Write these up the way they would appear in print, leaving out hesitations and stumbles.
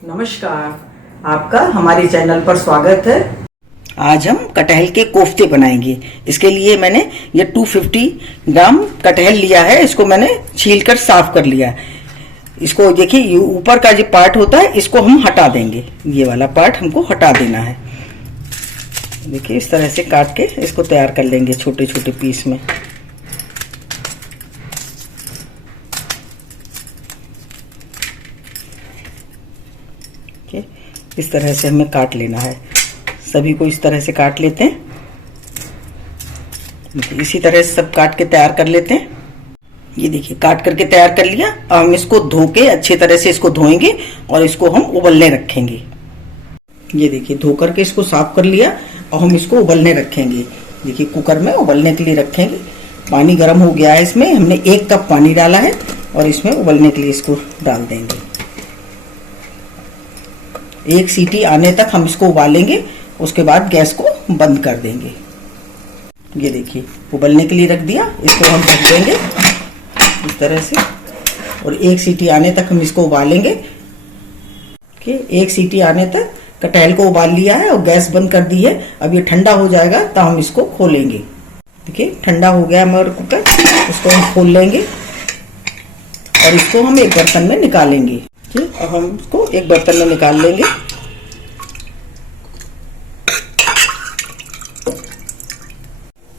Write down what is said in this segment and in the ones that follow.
नमस्कार, आपका हमारे चैनल पर स्वागत है। आज हम कटहल के कोफ्ते बनाएंगे। इसके लिए मैंने ये 250 ग्राम कटहल लिया है। इसको मैंने छीलकर साफ कर लिया। इसको देखिए, ऊपर का जो पार्ट होता है इसको हम हटा देंगे। ये वाला पार्ट हमको हटा देना है। देखिए, इस तरह से काट के इसको तैयार कर लेंगे छोटे छोटे पीस में। इस तरह से हमें काट लेना है। सभी को इस तरह से काट लेते हैं। इसी तरह से सब काट के तैयार कर लेते हैं। ये देखिए, काट करके तैयार कर लिया। अब हम इसको धो के अच्छी तरह से इसको धोएंगे और इसको हम उबलने रखेंगे। ये देखिए, धो करके इसको साफ कर लिया और हम इसको उबलने रखेंगे। देखिए, कुकर में उबलने के लिए रखेंगे। पानी गर्म हो गया है। इसमें हमने 1 कप पानी डाला है और इसमें उबलने के लिए इसको डाल देंगे। 1 सीटी आने तक हम इसको उबालेंगे। उसके बाद गैस को बंद कर देंगे। ये देखिए, उबलने के लिए रख दिया। इसको हम ढक देंगे इस तरह से और 1 सीटी आने तक हम इसको उबालेंगे। 1 सीटी आने तक कटहल को उबाल लिया है और गैस बंद कर दी है। अब ये ठंडा हो जाएगा तो हम इसको खोलेंगे। देखिए, ठंडा हो गया हमारा कुकर। इसको हम खोल लेंगे और इसको हम एक बर्तन में निकालेंगे। अब हम इसको एक बर्तन में निकाल लेंगे।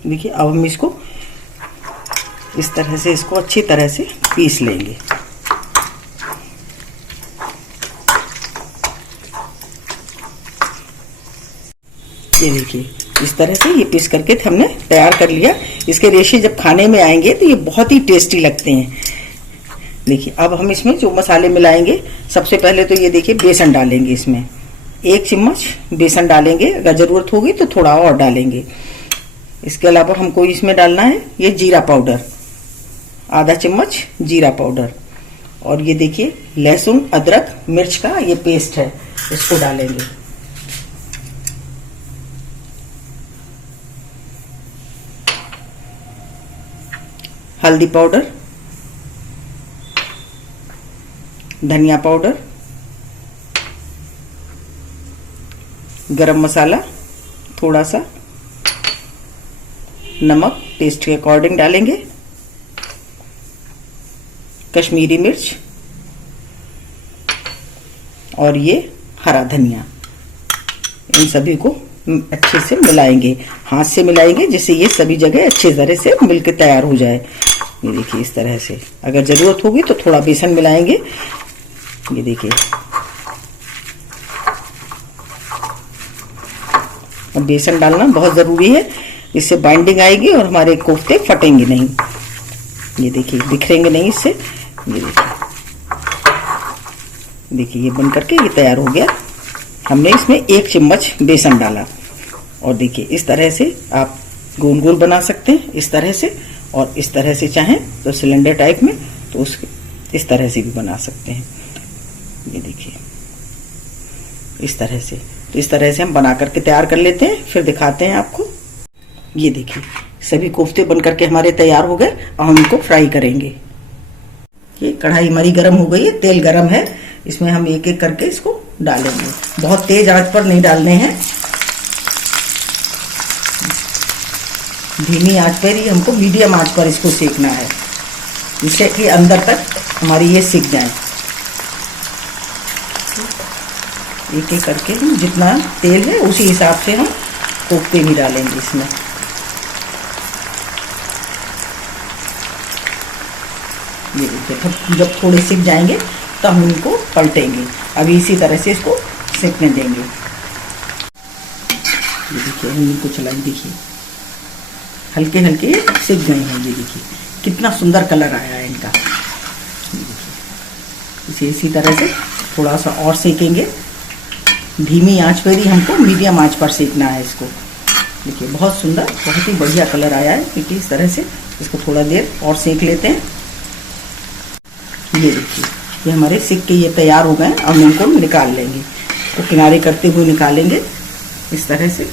देखिए, अब हम इसको इस तरह से इसको अच्छी तरह से पीस लेंगे। ये देखिए, इस तरह से ये पीस करके हमने तैयार कर लिया। इसके रेशे जब खाने में आएंगे तो ये बहुत ही टेस्टी लगते हैं। देखिए, अब हम इसमें जो मसाले मिलाएंगे, सबसे पहले तो ये देखिए बेसन डालेंगे। इसमें 1 चम्मच बेसन डालेंगे। अगर ज़रूरत होगी तो थोड़ा और डालेंगे। इसके अलावा हमको इसमें डालना है ये जीरा पाउडर, आधा चम्मच जीरा पाउडर। और ये देखिए, लहसुन अदरक मिर्च का ये पेस्ट है, इसको डालेंगे। हल्दी पाउडर, धनिया पाउडर, गरम मसाला थोड़ा सा, नमक टेस्ट के अकॉर्डिंग डालेंगे, कश्मीरी मिर्च और ये हरा धनिया। इन सभी को अच्छे से मिलाएंगे। हाथ से मिलाएंगे जिससे ये सभी जगह अच्छी तरह से मिलकर तैयार हो जाए। ये देखिए, इस तरह से। अगर ज़रूरत होगी तो थोड़ा बेसन मिलाएंगे। ये देखिए, अब बेसन डालना बहुत ज़रूरी है। इससे बाइंडिंग आएगी और हमारे कोफ्ते फटेंगे नहीं। ये देखिए, बिखरेंगे नहीं इससे। ये देखिए, ये बन करके ये तैयार हो गया। हमने इसमें 1 चम्मच बेसन डाला। और देखिए, इस तरह से आप गोल गोल बना सकते हैं, इस तरह से। और इस तरह से चाहें तो सिलेंडर टाइप में, तो उसके इस तरह से भी बना सकते हैं। ये देखिए, इस तरह से। तो इस तरह से हम बना करके तैयार कर लेते हैं, फिर दिखाते हैं आपको। ये देखिए, सभी कोफ्ते बन करके हमारे तैयार हो गए। और हम इनको फ्राई करेंगे। ये कढ़ाई हमारी गर्म हो गई है, तेल गर्म है। इसमें हम एक एक करके इसको डालेंगे। बहुत तेज आंच पर नहीं डालने हैं, धीमी आंच पर ही हमको, मीडियम आंच पर इसको सेकना है, जिससे कि अंदर तक हमारी ये सिक जाए। एक एक करके हम जितना तेल है उसी हिसाब से हम कोफ्ते भी डालेंगे इसमें। ये देखिए, जब थोड़े सिक जाएंगे तो हम इनको पलटेंगे। अभी इसी तरह से इसको सेकने देंगे। ये देखिए, हम इनको चलाएंगे। देखिए, हल्के हल्के सिक गए हैं। ये देखिए, कितना सुंदर कलर आया है इनका। इसे इसी तरह से थोड़ा सा और सेकेंगे। धीमी आंच पर ही हमको मीडियम आंच पर सेकना है इसको। देखिए, बहुत सुंदर, बहुत ही बढ़िया कलर आया है। देखिए, इस तरह से इसको थोड़ा देर और सेक लेते हैं। ये देखिए, ये हमारे सिक के ये तैयार हो गए। अब इनको निकाल लेंगे। तो किनारे करते हुए निकालेंगे इस तरह से।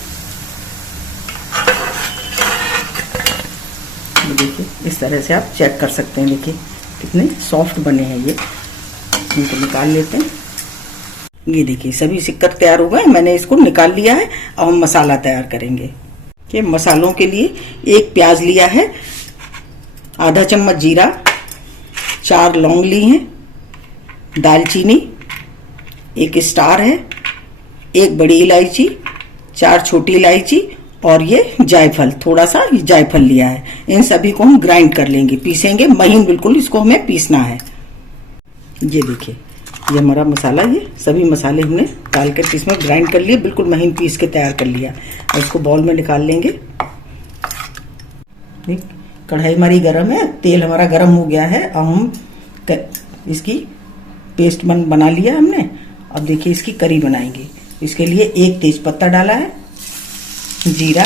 देखिए, इस तरह से आप चेक कर सकते हैं। देखिए, कितने सॉफ्ट बने हैं ये। इनको निकाल लेते हैं। ये देखिए सभी सिक्कर तैयार हो गए, मैंने इसको निकाल लिया है। अब हम मसाला तैयार करेंगे। कि मसालों के लिए एक प्याज लिया है, आधा चम्मच जीरा, 4 लौंग ली हैं, दालचीनी, एक स्टार है, एक बड़ी इलायची, 4 छोटी इलायची और ये जायफल, थोड़ा सा जायफल लिया है। इन सभी को हम ग्राइंड कर लेंगे, पीसेंगे महीन बिल्कुल, इसको हमें पीसना है। ये देखिए ये हमारा मसाला, ये सभी मसाले हमने डाल कर इसमें ग्राइंड कर लिए, बिल्कुल महीन पीस के तैयार कर लिया। और इसको बाउल में निकाल लेंगे। कढ़ाई हमारी गर्म है, तेल हमारा गर्म हो गया है। अब हम इसकी पेस्ट बना लिया हमने। अब देखिए इसकी करी बनाएंगे। इसके लिए एक तेज पत्ता डाला है, जीरा,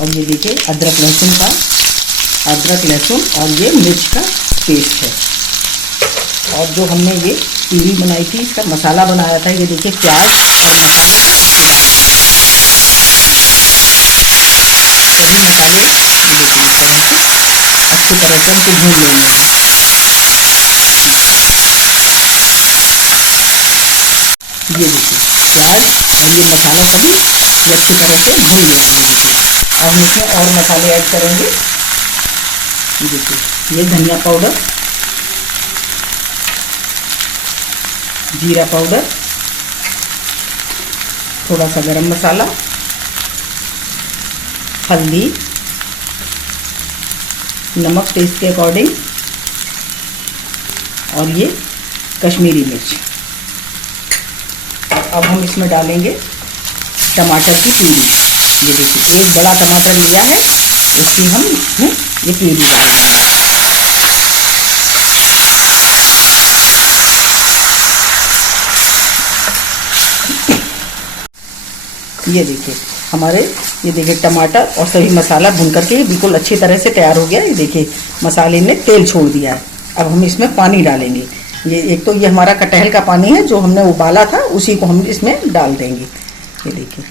और ये देखिए अदरक लहसुन और ये मिर्च का पेस्ट है। और जो हमने ये प्यूरी बनाई थी, इसका मसाला बनाया था, ये देखिए प्याज और मसाले को सभी मसाले अच्छी तरह से हमको भून लेंगे। ये देखिए प्याज और ये मसाला सभी अच्छी तरह से भून लेंगे। अब हम इसमें और मसाले ऐड करेंगे। ये देखिए ये धनिया पाउडर, जीरा पाउडर, थोड़ा सा गरम मसाला, हल्दी, नमक टेस्ट के अकॉर्डिंग, और ये कश्मीरी मिर्च। अब हम इसमें डालेंगे टमाटर की प्यूरी। ये देखिए एक बड़ा टमाटर लिया है, इसकी हम इसमें ये प्यूरी डालेंगे। ये देखिए हमारे ये देखिए टमाटर और सभी मसाला भून करके बिल्कुल अच्छी तरह से तैयार हो गया। ये देखिए मसाले ने तेल छोड़ दिया है। अब हम इसमें पानी डालेंगे। ये एक तो ये हमारा कटहल का पानी है जो हमने उबाला था, उसी को हम इसमें डाल देंगे। ये देखिए,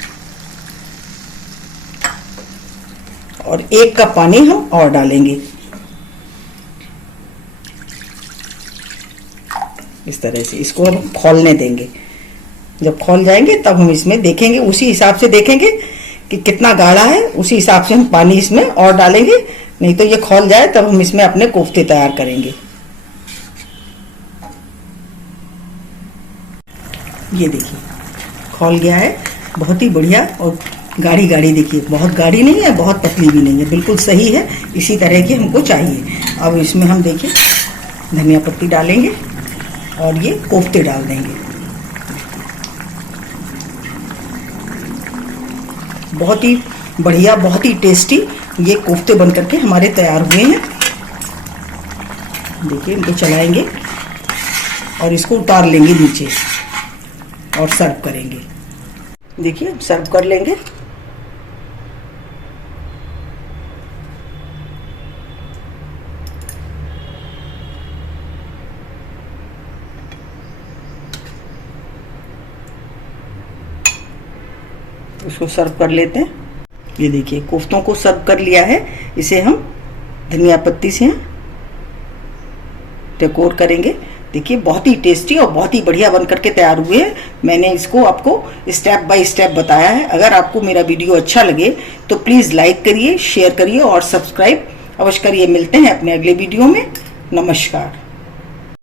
और 1 कप पानी हम और डालेंगे। इस तरह से इसको हम खौलने देंगे। जब खौल जाएंगे तब हम इसमें देखेंगे, उसी हिसाब से देखेंगे कि कितना गाढ़ा है, उसी हिसाब से हम पानी इसमें और डालेंगे। नहीं तो ये खौल जाए तब हम इसमें अपने कोफ्ते तैयार करेंगे। ये देखिए खौल गया है, बहुत ही बढ़िया। और गाढ़ी गाढ़ी देखिए, बहुत गाढ़ी नहीं है, बहुत पतली भी नहीं है, बिल्कुल सही है। इसी तरह की हमको चाहिए। अब इसमें हम देखिए धनिया पत्ती डालेंगे और ये कोफ्ते डाल देंगे। बहुत ही बढ़िया, बहुत ही टेस्टी ये कोफ्ते बन करके हमारे तैयार हुए हैं। देखिए इनको चलाएंगे और इसको उतार लेंगे नीचे और सर्व करेंगे। देखिए सर्व कर लेंगे। इसको सर्व कर लेते हैं। ये देखिए कोफ्तों को सर्व कर लिया है। इसे हम धनिया पत्ती से डेकोर करेंगे। देखिए बहुत ही टेस्टी और बहुत ही बढ़िया बन करके तैयार हुए हैं। मैंने इसको आपको स्टेप बाय स्टेप बताया है। अगर आपको मेरा वीडियो अच्छा लगे तो प्लीज़ लाइक करिए, शेयर करिए और सब्सक्राइब अवश्य करिए। मिलते हैं अपने अगले वीडियो में। नमस्कार।